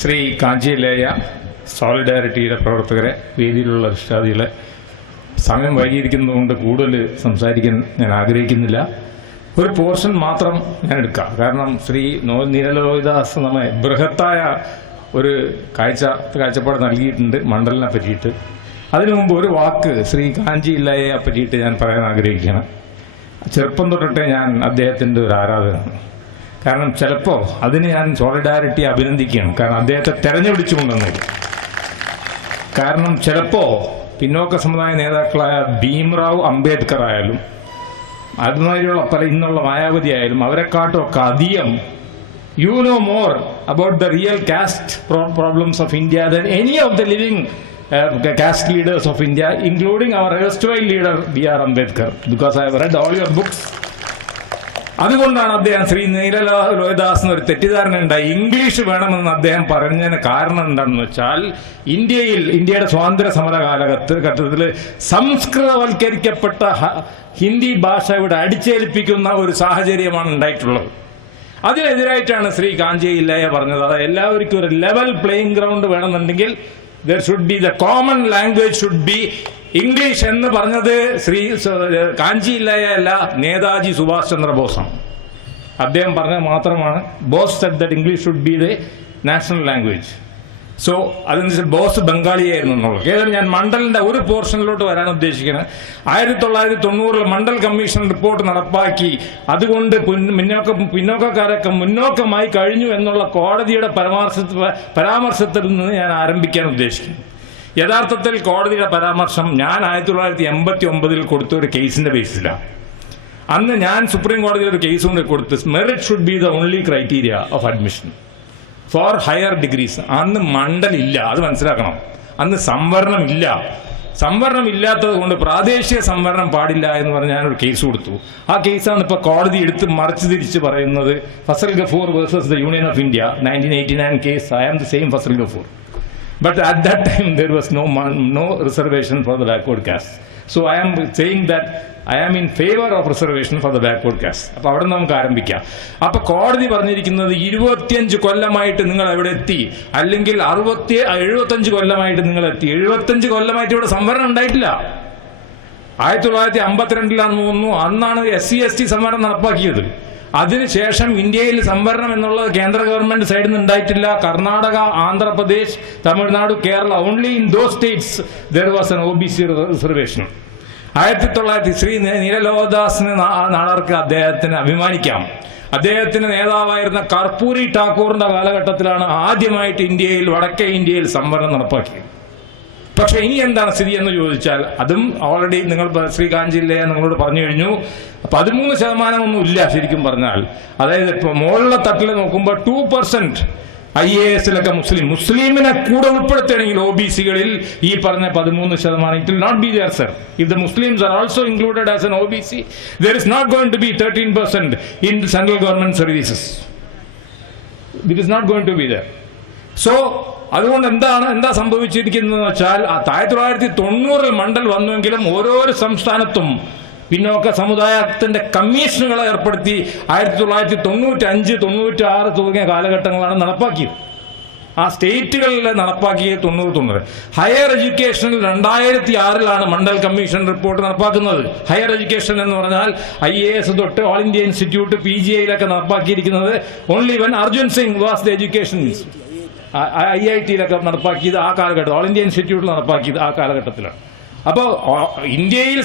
ശ്രീ കാഞ്ചിയിലേയ സോളിഡാരിറ്റിയുടെ പ്രവർത്തകരെ, വേദിയിലുള്ള വിശ്വാസികളെ, സമയം വൈകിയിരിക്കുന്നതുകൊണ്ട് കൂടുതൽ സംസാരിക്കാൻ ഞാൻ ആഗ്രഹിക്കുന്നില്ല. ഒരു പോർഷൻ മാത്രം ഞാൻ എടുക്കാം. കാരണം ശ്രീ നീലലോഹിദാസ് നമ്മെ ബൃഹത്തായ ഒരു കാഴ്ചപ്പാട് നൽകിയിട്ടുണ്ട് മണ്ഡലിനെ പറ്റിയിട്ട്. അതിനു മുമ്പ് ഒരു വാക്ക് ശ്രീ കാഞ്ചിയില്ലയെ പറ്റിയിട്ട് ഞാൻ പറയാൻ ആഗ്രഹിക്കുകയാണ്. ചെറുപ്പം തൊട്ടിട്ടേ ഞാൻ അദ്ദേഹത്തിൻ്റെ ഒരു ആരാധകനാണ്. കാരണം ചിലപ്പോൾ അതിന് ഞാൻ സോളിഡാരിറ്റി അഭിനന്ദിക്കുകയാണ്. കാരണം അദ്ദേഹത്തെ തെരഞ്ഞെടുത്തുകൊണ്ടെന്നത്. കാരണം ചിലപ്പോൾ പിന്നോക്ക സമുദായ നേതാക്കളായ ഭീംറാവ് അംബേദ്കർ ആയാലും അതുമാതിരിയുള്ള പല ഇന്നുള്ള മായാവതി ആയാലും അവരെക്കാട്ടും ഒക്കെ അധികം you know more about the real caste problems of India than any of the living caste leaders of India, including our erstwhile leader B.R. Ambedkar, because I have read all your books. അതുകൊണ്ടാണ് അദ്ദേഹം ശ്രീ നീലലോഹിദാസിന് ഒരു തെറ്റിദ്ധാരണ ഉണ്ടായി. English വേണമെന്ന് അദ്ദേഹം പറഞ്ഞതിന് കാരണം എന്താണെന്ന് വെച്ചാൽ ഇന്ത്യയുടെ സ്വാതന്ത്ര്യ സമര കാലഘട്ടത്തിൽ സംസ്കൃതവൽക്കരിക്കപ്പെട്ട ഹിന്ദി ഭാഷ ഇവിടെ അടിച്ചേൽപ്പിക്കുന്ന ഒരു സാഹചര്യമാണ് ഉണ്ടായിട്ടുള്ളത്. അതിനെതിരായിട്ടാണ് ശ്രീ കാഞ്ചിയില്ലയെ പറഞ്ഞത്. അത് എല്ലാവർക്കും ഒരു ലെവൽ പ്ലേയിങ് ഗ്രൗണ്ട് വേണമെന്നുണ്ടെങ്കിൽ there should be the common language should be English എന്ന് പറഞ്ഞത് ശ്രീ കാഞ്ചിയില്ലയല്ല, നേതാജി സുഭാഷ് ചന്ദ്രബോസാണ്. അദ്ദേഹം പറഞ്ഞത് മാത്രമാണ്. Boss said that English should be the national language. So അതിന് ബോസ് ബംഗാളിയായിരുന്നു എന്നുള്ളത്. ഏതായാലും ഞാൻ മണ്ഡലിന്റെ ഒരു പോർഷനിലോട്ട് വരാൻ ഉദ്ദേശിക്കുന്നത് 1990 മണ്ഡൽ കമ്മീഷൻ റിപ്പോർട്ട് നടപ്പാക്കി അതുകൊണ്ട് പിന്നോക്കക്കാരൊക്കെ മുന്നോക്കമായി കഴിഞ്ഞു എന്നുള്ള കോടതിയുടെ പരാമർശത്തിൽ നിന്ന് ഞാൻ ആരംഭിക്കാൻ ഉദ്ദേശിക്കുന്നു. യഥാർത്ഥത്തിൽ കോടതിയുടെ പരാമർശം ഞാൻ 1989 കൊടുത്ത ഒരു കേസിന്റെ ബേസിലാണ്. അന്ന് ഞാൻ സുപ്രീം കോടതിയിൽ ഒരു കേസ് കൊണ്ട് കൊടുത്ത് merit should be the only criteria of admission for higher degrees. അന്ന് മണ്ഡലില്ല, അത് മനസ്സിലാക്കണം. അന്ന് സംവരണം ഇല്ല. സംവരണം ഇല്ലാത്തത് കൊണ്ട് പ്രാദേശിക സംവരണം പാടില്ല എന്ന് പറഞ്ഞ് ഞാനൊരു കേസ് കൊടുത്തു. ആ കേസാണ് ഇപ്പോൾ കോടതി എടുത്ത് മറിച്ച് തിരിച്ച് പറയുന്നത്. Fazal Gafoor versus the union of India 1989 case. I am the same Fazal Gafoor. But at that time there was no reservation for the backward caste. So I am saying that I am in favor of reservation for the backward caste. അപ്പോൾ അവിടെ നമുക്ക് ആരംഭിക്കാം. അപ്പോൾ കോടതി പറഞ്ഞിരിക്കുന്നത് 25 കൊല്ലമായിട്ട് നിങ്ങൾ എവിടെ എത്തി, അല്ലെങ്കിൽ 75 കൊല്ലമായിട്ട് നിങ്ങൾ എത്തി. 75 കൊല്ലമായിട്ട് ഇവിടെ സംവരണം ഉണ്ടായിട്ടില്ല. 1952 തോന്നുന്നു അന്നാണ് SC/ST സംവരണം നടപ്പാക്കിയത്. അതിനുശേഷം ഇന്ത്യയിൽ സംവരണം എന്നുള്ളത് കേന്ദ്ര ഗവൺമെന്റ് സൈഡിൽ നിന്ന് ഉണ്ടായിട്ടില്ല. Karnataka, Andhra Pradesh, Tamil Nadu, Kerala, only in those states there was an OBC reservation. 1900 ശ്രീ നീലലോഹിദാസിന് നാളർക്ക് അദ്ദേഹത്തിന് അഭിമാനിക്കാം. അദ്ദേഹത്തിന് നേതാവായിരുന്ന കർപ്പൂരി ഠാക്കൂറിന്റെ കാലഘട്ടത്തിലാണ് ആദ്യമായിട്ട് വടക്കേ ഇന്ത്യയിൽ സംവരണം നടപ്പാക്കിയത്. പക്ഷെ ഇനി എന്താണ് സ്ഥിതി എന്ന് ചോദിച്ചാൽ അതും ഓൾറെഡി നിങ്ങൾ ശ്രീ കാഞ്ചിയില്ലയെ നിങ്ങളോട് പറഞ്ഞു കഴിഞ്ഞു. 13% ഇല്ല ശരിക്കും പറഞ്ഞാൽ. അതായത് ഇപ്പോൾ മുകളിലെ തട്ടിൽ നോക്കുമ്പോൾ 2% IAS-ലൊക്കെ മുസ്ലിമിനെ കൂടെ ഉൾപ്പെടുത്തുകയാണെങ്കിൽ OBC-കളിൽ ഈ പറഞ്ഞ 13% it will not be there sir. If the Muslims are also included as an OBC there is not going to be 13% in the central government services. It is not going to be there. So അതുകൊണ്ട് എന്താ സംഭവിച്ചിരിക്കുന്നതെന്ന് വെച്ചാൽ 1990 മണ്ഡൽ വന്നുവെങ്കിലും ഓരോരോ സംസ്ഥാനത്തും പിന്നോക്ക സമുദായത്തിന്റെ കമ്മീഷനുകളെ ഏർപ്പെടുത്തി 1995, 96 തുടങ്ങിയ കാലഘട്ടങ്ങളാണ് നടപ്പാക്കിയത്. ആ സ്റ്റേറ്റുകളിൽ നടപ്പാക്കിയത് 90. ഹയർ എഡ്യൂക്കേഷനിൽ 2006 മണ്ഡൽ കമ്മീഷൻ റിപ്പോർട്ട് നടപ്പാക്കുന്നത്. ഹയർ എഡ്യൂക്കേഷൻ എന്ന് പറഞ്ഞാൽ IAS തൊട്ട് ഓൾ ഇന്ത്യ ഇൻസ്റ്റിറ്റ്യൂട്ട് PGI-ലൊക്കെ നടപ്പാക്കിയിരിക്കുന്നത് only when Arjun Singh was the education minister. IIT-ലൊക്കെ നടപ്പാക്കിയത് ആ കാലഘട്ടം, ഓൾ ഇന്ത്യ ഇൻസ്റ്റിറ്റ്യൂട്ടിൽ നടപ്പാക്കിയത് ആ കാലഘട്ടത്തിലാണ്. അപ്പോൾ ഇന്ത്യയിൽ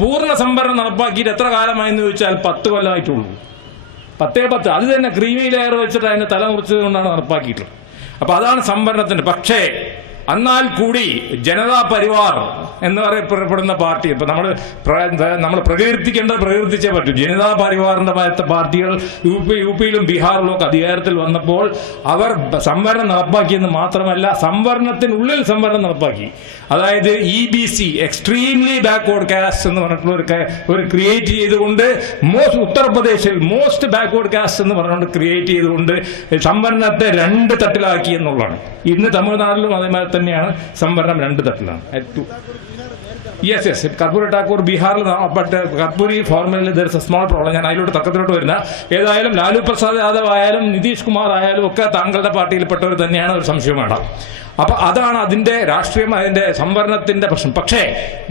പൂർണ്ണ സംവരണം നടപ്പാക്കിയിട്ട് എത്ര കാലമായെന്ന് ചോദിച്ചാൽ 10 കൊല്ലമായിട്ടുള്ളൂ. 10 അത് തന്നെ ക്രീമി ലെയർ വെച്ചിട്ട് അതിന്റെ തല മുറിച്ചത് കൊണ്ടാണ് നടപ്പാക്കിയിട്ടുള്ളത്. അപ്പോൾ അതാണ് സംവരണത്തിന്റെ. പക്ഷേ എന്നാൽ കൂടി ജനതാ പരിവാർ എന്ന് പറയപ്പെടുന്ന പാർട്ടി, ഇപ്പൊ നമ്മൾ പ്രകീർത്തിച്ചേ പറ്റൂ. ജനതാ പരിവാറിന്റെ പാർട്ടികൾ യുപിയിലും ബീഹാറിലും ഒക്കെ അധികാരത്തിൽ വന്നപ്പോൾ അവർ സംവരണം നടപ്പാക്കിയെന്ന് മാത്രമല്ല, സംവരണത്തിനുള്ളിൽ സംവരണം നടപ്പാക്കി. അതായത് EBC എക്സ്ട്രീംലി ബാക്ക്വേർഡ് കാസ്റ്റ് എന്ന് പറഞ്ഞിട്ടുള്ള ഒരു ക്രിയേറ്റ് ചെയ്തുകൊണ്ട് ഉത്തർപ്രദേശിൽ മോസ്റ്റ് ബാക്ക്വേർഡ് കാസ്റ്റ് എന്ന് പറഞ്ഞുകൊണ്ട് ക്രിയേറ്റ് ചെയ്തുകൊണ്ട് സംവരണത്തെ 2 തട്ടിലാക്കി എന്നുള്ളതാണ്. ഇന്ന് തമിഴ്നാട്ടിലും അതേമാതിരി തന്നെയാണ് സംവരണം 2 തട്ടിലാണ്. യെസ് കർപ്പൂരി ഠാക്കൂർ ബീഹാറിൽ, ബട്ട് കർപ്പൂരി ഫോർമുലയിൽ there is A small problem. ഞാൻ അതിലോട്ട് തർക്കത്തിലോട്ട് വരുന്ന, ഏതായാലും ലാലു പ്രസാദ് യാദവ് ആയാലും നിതീഷ് കുമാർ ആയാലും ഒക്കെ താങ്കളുടെ പാർട്ടിയിൽപ്പെട്ടവർ തന്നെയാണ്, ഒരു സംശയം വേണ്ട. അപ്പൊ അതാണ് അതിന്റെ രാഷ്ട്രീയം, അതിന്റെ സംവരണത്തിന്റെ പ്രശ്നം. പക്ഷേ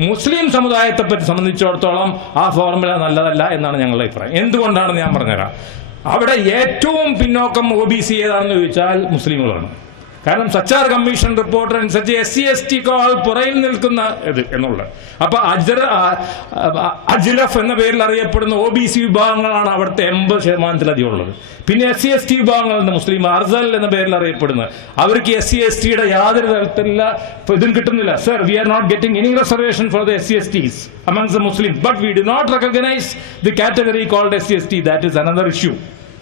മുസ്ലിം സമുദായത്തെ പറ്റി സംബന്ധിച്ചിടത്തോളം ആ ഫോർമുല നല്ലതല്ല എന്നാണ് ഞങ്ങളുടെ അഭിപ്രായം. എന്തുകൊണ്ടാണെന്ന് ഞാൻ പറഞ്ഞുതരാം. അവിടെ ഏറ്റവും പിന്നോക്കം OBC ഏതാണെന്ന് ചോദിച്ചാൽ മുസ്ലിമുകളാണ്. കാരണം സച്ചാർ കമ്മീഷൻ റിപ്പോർട്ട് അനുസരിച്ച് SC/ST പുറയിൽ നിൽക്കുന്ന ഇത് എന്നുള്ളത്. അപ്പൊ അജ്ലഫ് എന്ന പേരിൽ അറിയപ്പെടുന്ന OBC വിഭാഗങ്ങളാണ് അവിടുത്തെ 80% ഉള്ളത്. പിന്നെ SC/ST വിഭാഗങ്ങളുണ്ട്, മുസ്ലിം അർസൽ എന്ന പേരിൽ അറിയപ്പെടുന്നത്. അവർക്ക് SC/STയുടെ യാതൊരു തരത്തിലുള്ള ഇതും കിട്ടുന്നില്ല. Sir, we are not getting any reservation for the SC/STs amongst the Muslims, but we do not recognize the category called SC/ST. That is another issue.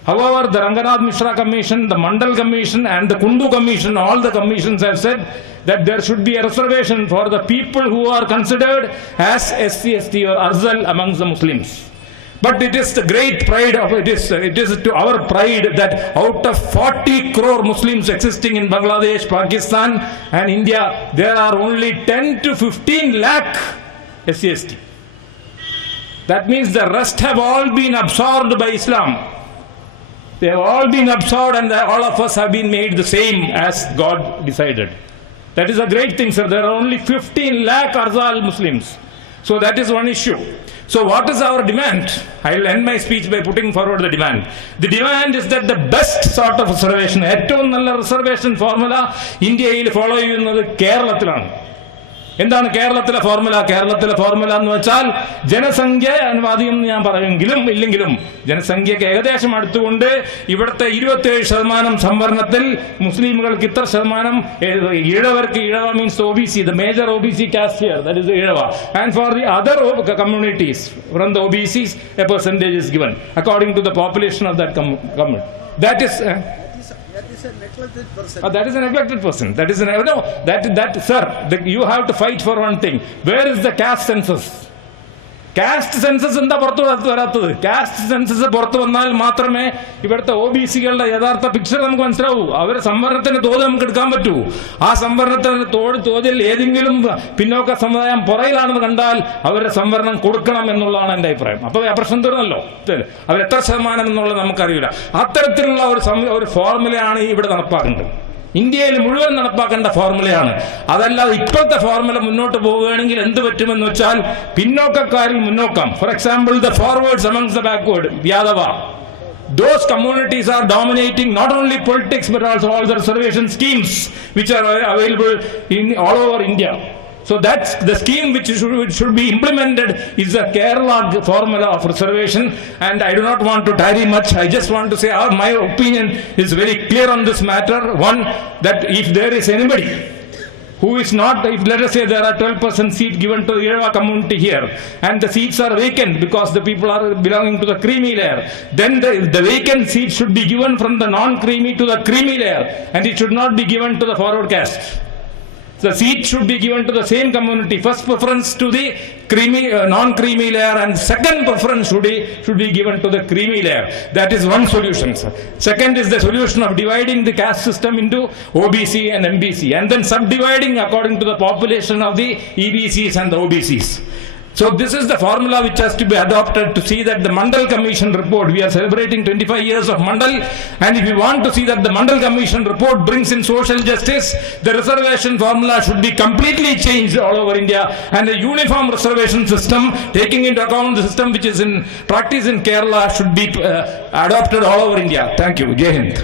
However, the Ranganath Mishra Commission, the Mandal Commission and the Kundu Commission, all the commissions have said that there should be a reservation for the people who are considered as SC/ST or Arzal amongst the Muslims. But it is the great pride of it is to our pride that out of 40 crore Muslims existing in Bangladesh, Pakistan and India, there are only 10 to 15 lakh SC/ST. That means the rest have all been absorbed by Islam. They have all been absorbed, and all of us have been made the same as God decided. That is a great thing, sir. There are only 15 lakh Arzal Muslims. So that is one issue. So what is our demand? I will end my speech by putting forward the demand. The demand is that the best sort of reservation, ഏറ്റവും നല്ല reservation formula ഇന്ത്യയിൽ follow ചെയ്യുന്നത് കേരളത്തിലാണ്. എന്താണ് കേരളത്തിലെ formula? കേരളത്തിലെ formula എന്ന് വെച്ചാൽ ജനസംഖ്യ അനുവാദികം എന്ന് ഞാൻ പറയുമെങ്കിലും ഇല്ലെങ്കിലും ജനസംഖ്യക്ക് ഏകദേശം അടുത്തുകൊണ്ട് ഇവിടുത്തെ 27% സംവരണത്തിൽ മുസ്ലിമുകൾക്ക് ഇത്ര ശതമാനം, ഈഴവർക്ക്, Ezhava means OBC, the major OBC caste here, that is Izhava, and for the other communities from the OBCs a percentage is given according to the population of that community. That is a neglected person. That is a neglected person. That is sir, you have to fight for one thing. Where is the caste census? Cast census എന്താ പുറത്തു വരാത്തത്? Cast census പുറത്തു വന്നാൽ മാത്രമേ ഇവിടുത്തെ OBCകളുടെ യഥാർത്ഥ picture നമുക്ക് മനസ്സിലാവൂ. അവരുടെ സംവരണത്തിന്റെ തോത് നമുക്ക് എടുക്കാൻ പറ്റൂ. ആ സംവരണത്തിന്റെ തോതിൽ ഏതെങ്കിലും പിന്നോക്ക സമുദായം പുറയിലാണെന്ന് കണ്ടാൽ അവരുടെ സംവരണം കൊടുക്കണം എന്നുള്ളതാണ് എൻ്റെ അഭിപ്രായം. അപ്പോൾ ആ പ്രശ്നം തീർന്നല്ലോ. അവരെത്ര ശതമാനം എന്നുള്ളത് നമുക്കറിയില്ല. അത്തരത്തിലുള്ള ഒരു ഫോർമുലയാണ് ഇവിടെ നടപ്പാക്കേണ്ടത്. ഇന്ത്യയിൽ മുഴുവൻ നടപ്പാക്കേണ്ട ഫോർമുലയാണ്. അതല്ലാതെ ഇപ്പോഴത്തെ ഫോർമുല മുന്നോട്ട് പോവുകയാണെങ്കിൽ എന്ത് പറ്റുമെന്ന് വെച്ചാൽ പിന്നോക്കക്കാരിൽ മുന്നോക്കം, for example the forwards amongst the backward, Yadava, those communities are dominating not only politics but also all the reservation schemes which are available in all over India. So that's the scheme which should be implemented is the Kerala formula of reservation, and I do not want to tarry much. I just want to say my opinion is very clear on this matter. One, that if there is anybody who is not, if let us say there are 12% seat given to the Izhava community here and the seats are vacant because the people are belonging to the creamy layer, then the vacant seat should be given from the non-creamy to the creamy layer, and it should not be given to the forward caste. The seat should be given to the same community. First preference to the creamy, non-creamy layer, and second preference should be given to the creamy layer. That is one solution, sir. Second is the solution of dividing the caste system into OBC and MBC, and then subdividing according to the population of the EBCs and the OBCs. So this is the formula which has to be adopted to see that the Mandal Commission report, we are celebrating 25 years of Mandal, and if we want to see that the Mandal Commission report brings in social justice, the reservation formula should be completely changed all over India, and a uniform reservation system taking into account the system which is in practice in Kerala should be adopted all over India. Thank you. Jai Hind.